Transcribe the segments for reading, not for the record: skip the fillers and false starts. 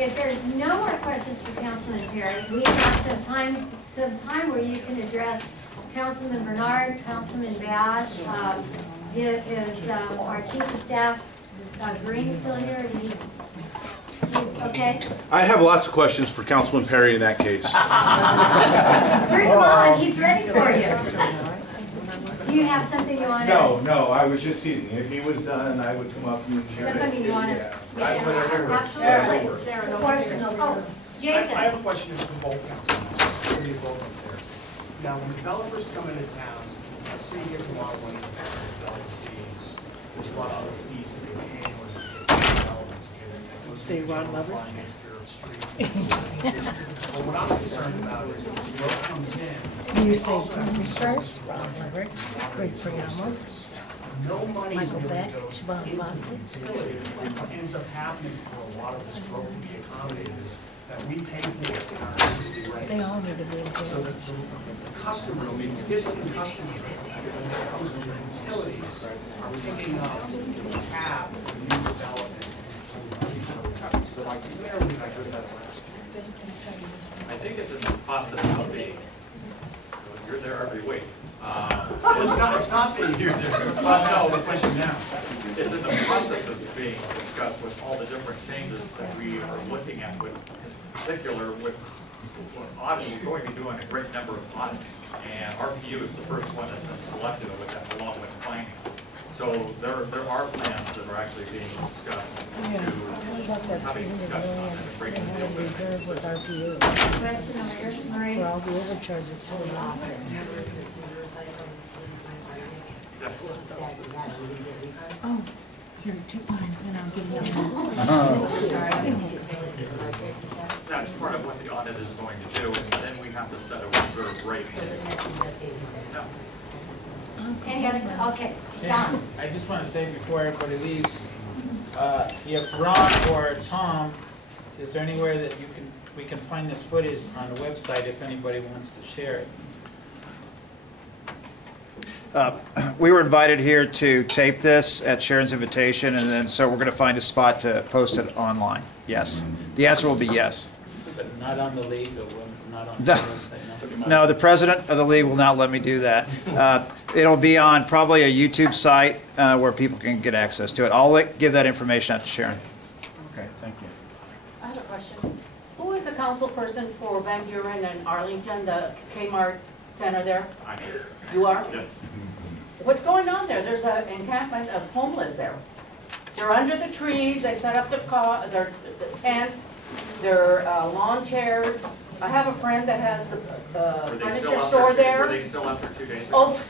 If there's no more questions for Councilman Perry, we have some time where you can address Councilman Bernard, Councilman Bash. Is our chief of staff Green still here? He's okay. I have lots of questions for Councilman Perry in that case. Bring him on. He's ready for you. Do you have something you want to? No, I was just teasing. If he was done, I would come up and share. That's something you want to? Yeah. Absolutely. Oh, Jason. I have a question for both councils. Now, when developers come into towns, the city gets a lot of money for development fees. There's a lot of other fees that they pay in order to get developments together. Say Ron Lever. But what I'm concerned about is if the road comes in. You say Bruce first, Ron Lever, Greg Priamos, No money Michael really Beck, goes Bob into Boston. the utility. What ends up happening for a lot of this growth to be accommodated is that we pay for it in our existing rates. They all need to be in So jail. the customers, the existing customers, because when it comes to the utilities, are picking up the tab for new development. Where are we going to go to? I think it's in the process of being. So you're there every week. It's not being used. No, the question now. It's in the process of being discussed with all the different changes that we are looking at, with, in particular with audits. We're going to be doing a great number of audits, and RPU is the first one that's been selected with that, along with finance. So there are plans that are actually being discussed Yeah. to About that having 300 discussed on million, it and they breaking had deal a with reserve with RPU Question over here, Marie. for all the overcharges to the Oh, here, take mine, and I'll give you one. That's part of what the audit is going to do, and then we have to set a reserve rate. No. Any other? Okay, John. I just want to say before everybody leaves, if Ron or Tom, is there anywhere that we can find this footage on the website if anybody wants to share it? We were invited here to tape this at Sharon's invitation, and then so we're going to find a spot to post it online. Yes. The answer will be yes. But not on the league, or not on the No. website? No, the president of the league will not let me do that. It'll be on probably a YouTube site where people can get access to it. I'll give that information out to Sharon. Okay, thank you. I have a question. Who is the council person for Van Buren and Arlington, the Kmart Center there? I am. You are? Yes. What's going on there? There's an encampment of homeless there. They're under the trees, they set up their tents, their lawn chairs. I have a friend that has the furniture store there. Were they still out there 2 days ago? Oh,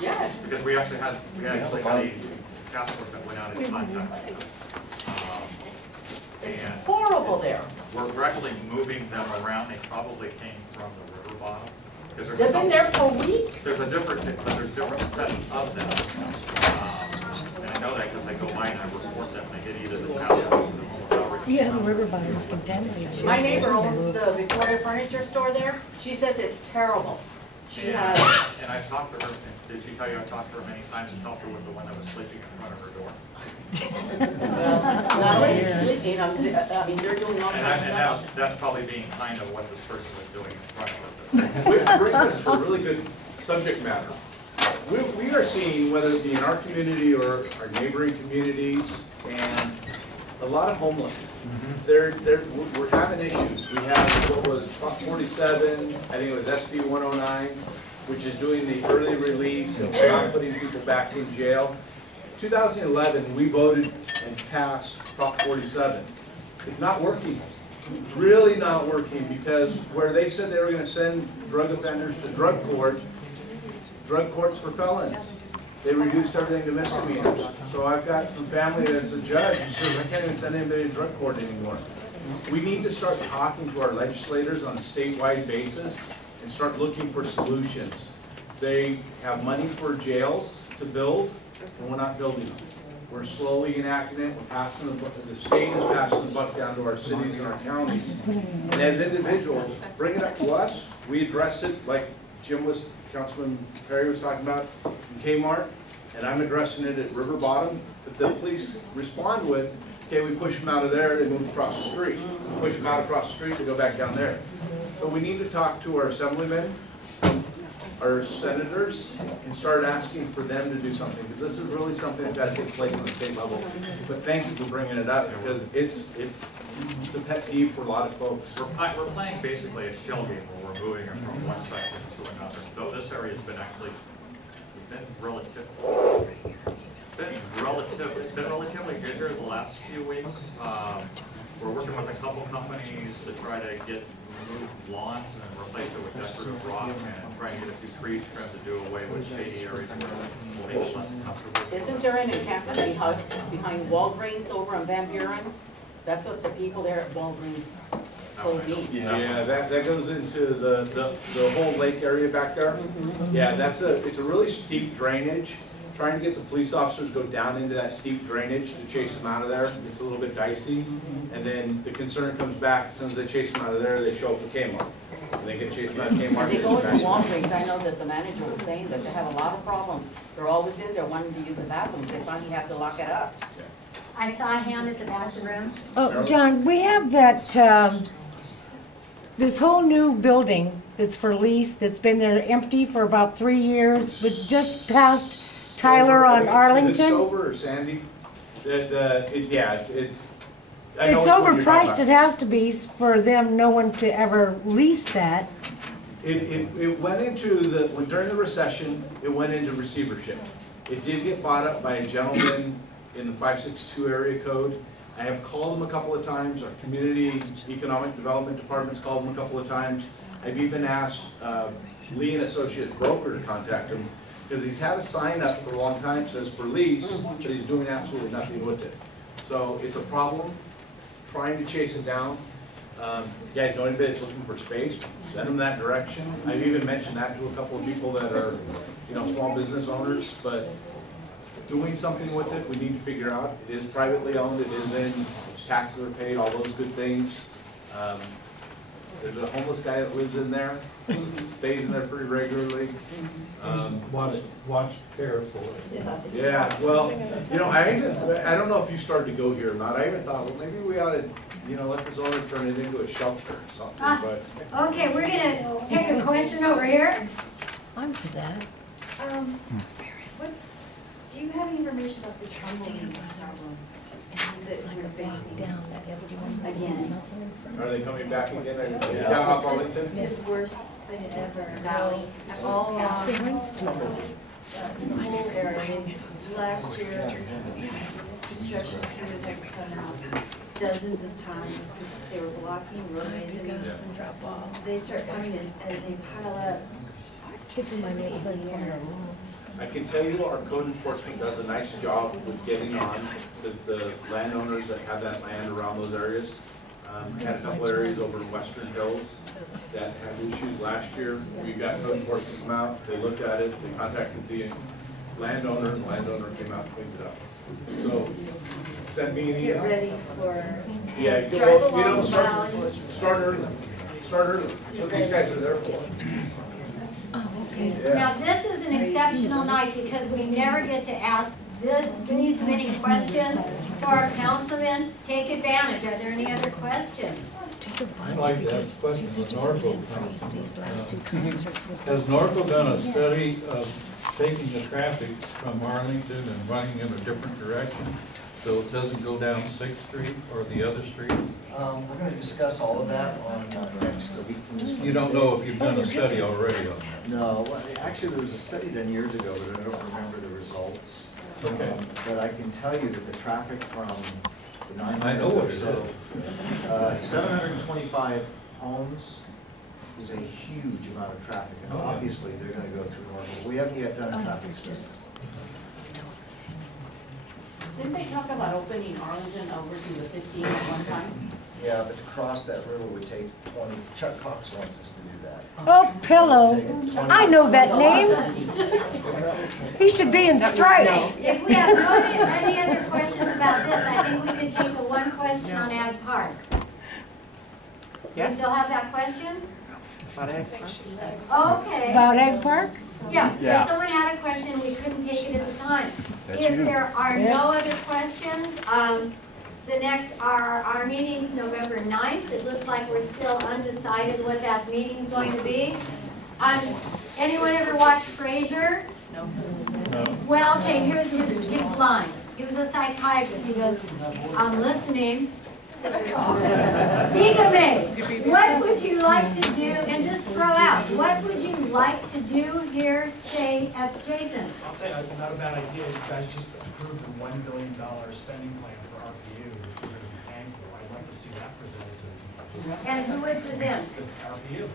yes. Because we actually had a task force that went out in contact. It's And horrible there. we're actually moving them around. They probably came from the river bottom. Because They've been there for weeks. There's different sets of them. And I know that because I go by and I report them. They get either the task force or the homeless outreach. Yeah, the river bottom is contaminated. My neighbor owns the Victoria Furniture Store there. She says it's terrible. She has. And I've talked to her. Did she tell you I talked to her many times and helped her with the one that was sleeping in front of her door? Not only sleeping, I mean, they're doing all kinds of. That's probably being kind of what this person was doing in front of her. Which brings us to a really good subject matter. We are seeing, whether it be in our community or our neighboring communities, and a lot of homeless. We're having issues. We have what was Prop 47, I think it was SB 109, which is doing the early release and not putting people back in jail. 2011, we voted and passed Prop 47. It's not working. It's really not working, because where they said they were going to send drug offenders to drug courts for felons, they reduced everything to misdemeanors. So I've got some family that's a judge who says, I can't even send anybody to drug court anymore. We need to start talking to our legislators on a statewide basis and start looking for solutions. They have money for jails to build, and we're not building them. We're slowly enacting it. We're passing the state is passing the buck down to our cities and our counties. And as individuals, bring it up to us. We address it like Councilman Perry was talking about in Kmart, and I'm addressing it at River Bottom. But the police respond with, Okay, we push them out of there, they move across the street. We push them out across the street, they go back down there. So we need to talk to our assemblymen, our senators, and start asking for them to do something, because this is really something that's got to take place on the state level. But thank you for bringing it up, because it's a pet peeve for a lot of folks. We're playing basically a shell game where we're moving them from one section to another. So this area has been actually, it's been relatively good here the last few weeks. We're working with a couple companies to try to get removed lawns and replace it with decorative rock and trying to get a few trees trimmed to do away with shady areas where people less comfortable. Isn't there an encampment behind Walgreens over on Van Buren? That's what the people there at Walgreens told me. Yeah, that goes into the whole lake area back there. Yeah, it's a really steep drainage. Trying to get the police officers to go down into that steep drainage to chase them out of there, it's a little bit dicey. And then the concern comes back, as soon as they chase them out of there, they show up at Kmart. And they get chased out of Kmart. They go to Walgreens. I know that the manager was saying that they have a lot of problems. They're always in there wanting to use the bathrooms. They finally have to lock it up. I saw a hand at the back of the room. Oh, John, we have that, this whole new building that's for lease, that's been there empty for about 3 years, but just past Tyler on Is it Arlington. Stover or Sandy? Yeah, it's. I know It's which one you're talking overpriced, about. it has to be for them, no one to ever lease that. It went into during the recession, it went into receivership. It did get bought up by a gentleman in the 562 area code. I have called him a couple of times. Our community economic development department's called him a couple of times. I've even asked Lee and Associates broker to contact him, because he's had a sign up for a long time, says for lease, but he's doing absolutely nothing with it. So it's a problem, trying to chase it down. You guys know anybody that's looking for space, send them that direction. I've even mentioned that to a couple of people that are, small business owners, but doing something with it, we need to figure out. It is privately owned, its taxes are paid, all those good things. There's a homeless guy that lives in there, who stays in there pretty regularly. Watch carefully. Yeah, well, I don't know if you started to go here or not. I even thought, well, maybe we ought to, let this owner turn it into a shelter or something, but. Okay, we're gonna take a question over here. I'm for that. Do you have any information about the tumbling problem that we're facing Down that empty one. again? Are they coming back again? Are you down off Arlington? It's worse than it ever. Valley, all along The wind's too low. the whole area. Last year, construction crews had come out dozens of times because they were blocking roadways and they start coming in and they pile up. It's in my neighborhood. I can tell you our code enforcement does a nice job with getting on the landowners that have that land around those areas. Had a couple areas over in Western Hills that had issues last year. We got code enforcement come out, they looked at it, they contacted the landowner, and the landowner came out and cleaned it up. So, send me an Get email. ready for, Yeah, drive along the valley. start early. Start early. That's what these guys are there for. Yeah. Now, this is an exceptional night because we never get to ask these many questions to our councilmen. Take advantage. Are there any other questions? I'd like to ask a question of Norco. These last two concerts with Has Norco done a study of taking the traffic from Arlington and running in a different direction so it doesn't go down 6th Street or the other street? We're going to discuss all of that on next week from this. You don't know if you've done a study already on that? No, well, actually, there was a study done years ago, but I don't remember the results. Okay. But I can tell you that the traffic from the I know 900 what or it so, 725 homes is a huge amount of traffic. And Oh, yeah. obviously, they're going to go through Norfolk. We haven't yet done a traffic study. Didn't they talk about opening Arlington over to the 15 at one time? Yeah, but to cross that river would take 20, Chuck Cox wants us to do that. Oh, Pillow. I know that name. He should be in stripes. If we have any other questions about this, I think we could take the one question on Ag Park. You Yes. still have that question? Okay. About Egg Park? Yeah, if someone had a question, we couldn't take it at the time. If there are no other questions, The next RRR meeting's November 9th. It looks like we're still undecided what that meeting's going to be. Anyone ever watch Frasier? No. Well, okay, here's his line. He was a psychiatrist. He goes, I'm listening. Dígame, what would you like to do, and just throw out, what would you like to do here, say, at Jason? I'll tell you, not a bad idea. You guys just approved a $1 billion spending plan for RPU, which we're going to be paying for. I'd like to see that presented to And who would present? RPU.